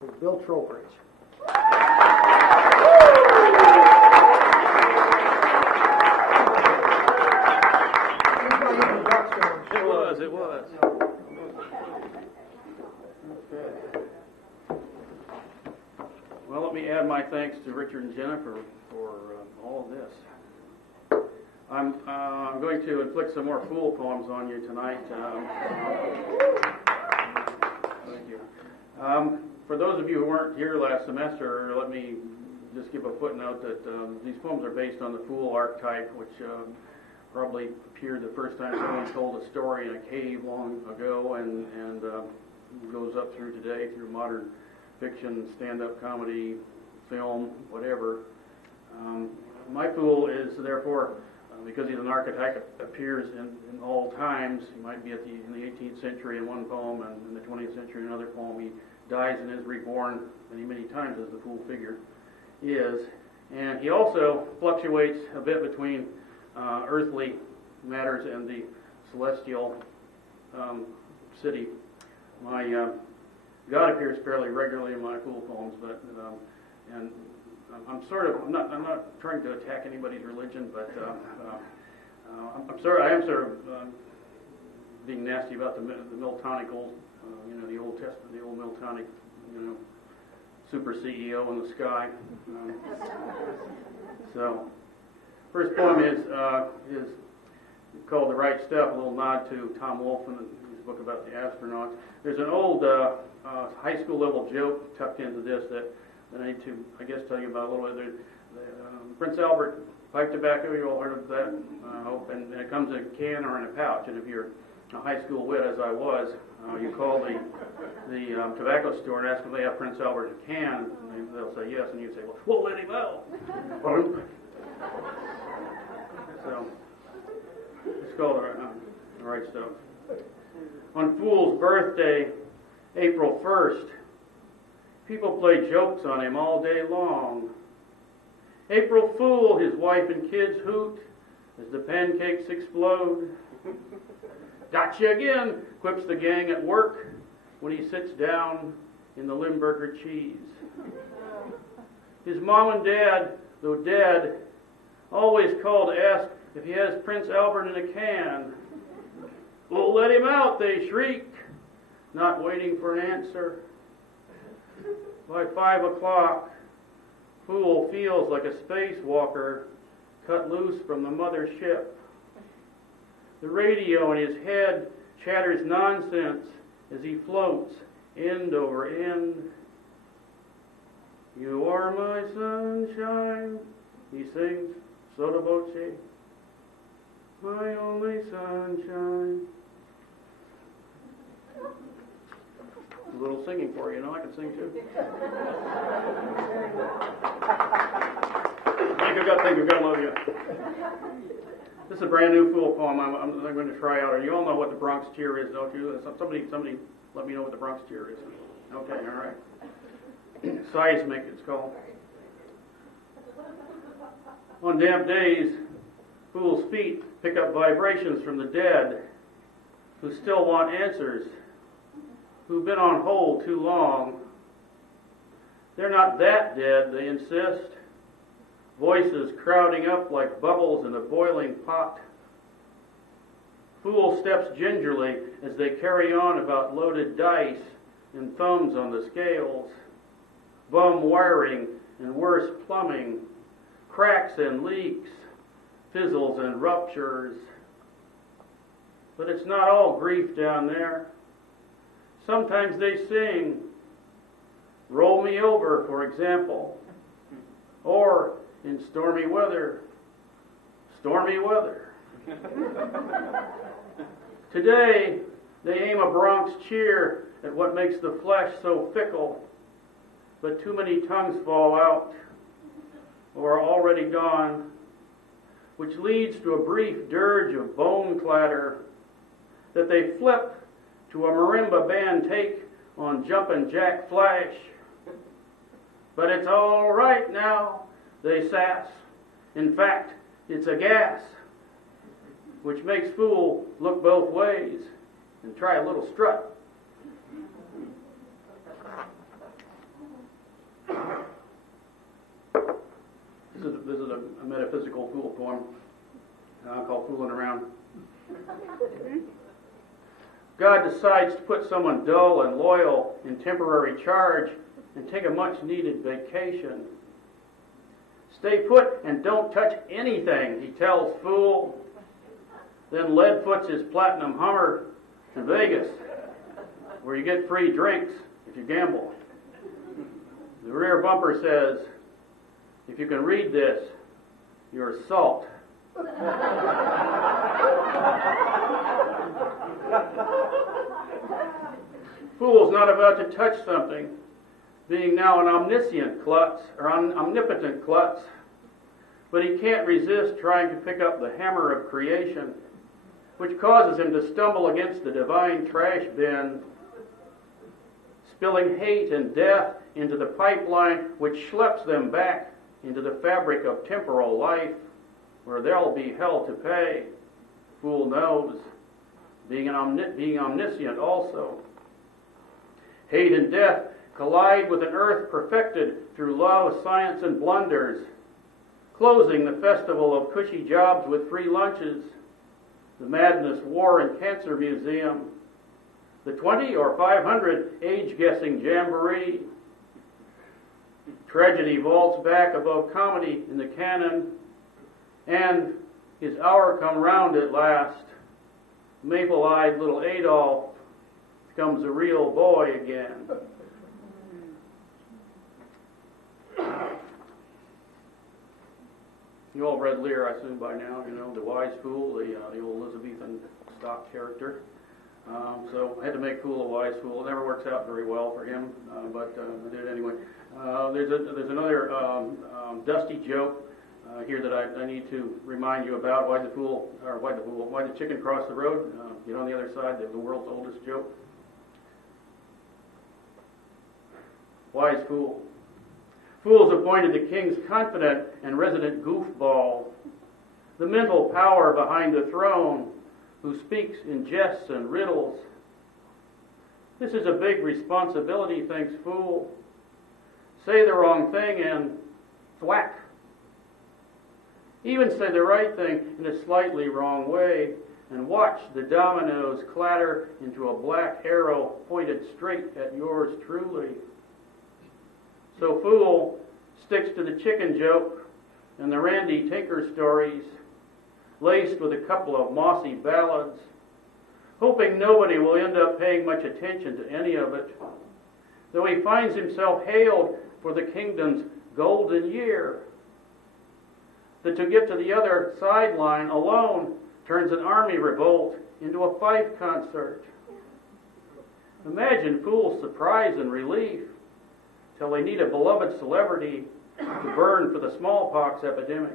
Bill Trowbridge. It was. Okay. Well, let me add my thanks to Richard and Jennifer for all of this. I'm going to inflict some more fool poems on you tonight. Thank you. For those of you who weren't here last semester, let me just give a footnote that these poems are based on the fool archetype, which probably appeared the first time someone told a story in a cave long ago, and goes up through today, through modern fiction, stand-up comedy, film, whatever. My fool is therefore, because he's an archetype, appears in all times. He might be in the 18th century in one poem, and in the 20th century in another poem. He dies and is reborn many times as the fool figure is. And he also fluctuates a bit between earthly matters and the celestial city. My God appears fairly regularly in my fool poems, but and I'm not trying to attack anybody's religion, but I am sort of being nasty about the Miltonic old, the Old Testament, the old Miltonic, super CEO in the sky. So, first poem is called "The Right Stuff," a little nod to Tom Wolfe in his book about the astronauts. There's an old high school level joke tucked into this that I need to, tell you about a little bit. Prince Albert pipe tobacco, you all heard of that, I hope, and it comes in a can or in a pouch. And if you're a high school wit, as I was, you call the tobacco store and ask if they have Prince Albert in a can, and they'll say yes, and you say, well, let him out. So, it's called The Right Stuff. On Fool's birthday, April 1st, people play jokes on him all day long. April Fool, his wife and kids hoot as the pancakes explode. Gotcha again, quips the gang at work when he sits down in the Limburger cheese. His mom and dad, though dead, always call to ask if he has Prince Albert in a can. Well, let him out, they shriek, not waiting for an answer. By 5 o'clock, Fool feels like a spacewalker cut loose from the mothership. The radio in his head chatters nonsense as he floats end over end. You are my sunshine, he sings sotto voce, my only sunshine. A little singing for you, I can sing too. Thank you, God love you. This is a brand new fool poem I'm going to try out. And you all know what the Bronx Cheer is, don't you? Somebody let me know what the Bronx Cheer is. Okay, all right. Seismic, it's called. On damp days, Fool's feet pick up vibrations from the dead who still want answers, who've been on hold too long. They're not that dead, they insist. Voices crowding up like bubbles in a boiling pot. Fool steps gingerly as they carry on about loaded dice and thumbs on the scales, bum wiring and worse plumbing, cracks and leaks, fizzles and ruptures. But it's not all grief down there. Sometimes they sing, "Roll Me Over," for example, or in stormy weather, stormy weather. Today, they aim a Bronx cheer at what makes the flesh so fickle, but too many tongues fall out or are already gone, which leads to a brief dirge of bone clatter that they flip to a marimba band take on Jumpin' Jack Flash. But it's all right now, they sass. In fact, it's a gas, which makes Fool look both ways and try a little strut. metaphysical fool poem called Fooling Around. God decides to put someone dull and loyal in temporary charge and take a much-needed vacation. Stay put and don't touch anything, he tells Fool. Then Leadfoot's his platinum Hummer to Vegas, where you get free drinks if you gamble. The rear bumper says, if you can read this, you're salt. Fool's not about to touch something, being now an omniscient klutz, or omnipotent klutz, but he can't resist trying to pick up the hammer of creation, which causes him to stumble against the divine trash bin, spilling hate and death into the pipeline which schleps them back into the fabric of temporal life, where they'll be hell to pay. Fool knows, being omniscient also. Hate and death collide with an earth perfected through love, science, and blunders, closing the festival of cushy jobs with free lunches, the Madness, War, and Cancer Museum, the 20 or 500 age-guessing jamboree. Tragedy vaults back above comedy in the canon, and his hour come round at last. Maple-eyed little Adolf becomes a real boy again. You all read Lear, I assume, by now. You know, the wise fool, the old Elizabethan stock character. So I had to make Fool a wise fool. It never works out very well for him, but I did it anyway. There's another dusty joke here that I need to remind you about. Why the chicken cross the road? Get on the other side. The world's oldest joke. Wise fool. Fool's appointed the king's confidant and resident goofball, the mental power behind the throne, who speaks in jests and riddles. This is a big responsibility, thinks Fool. Say the wrong thing and thwack. Even say the right thing in a slightly wrong way, and watch the dominoes clatter into a black arrow pointed straight at yours truly. So Fool sticks to the chicken joke and the Randy Tinker stories, laced with a couple of mossy ballads, hoping nobody will end up paying much attention to any of it, though he finds himself hailed for the kingdom's golden year, that to get to the other sideline alone turns an army revolt into a fife concert. Imagine Fool's surprise and relief till they need a beloved celebrity to burn for the smallpox epidemic.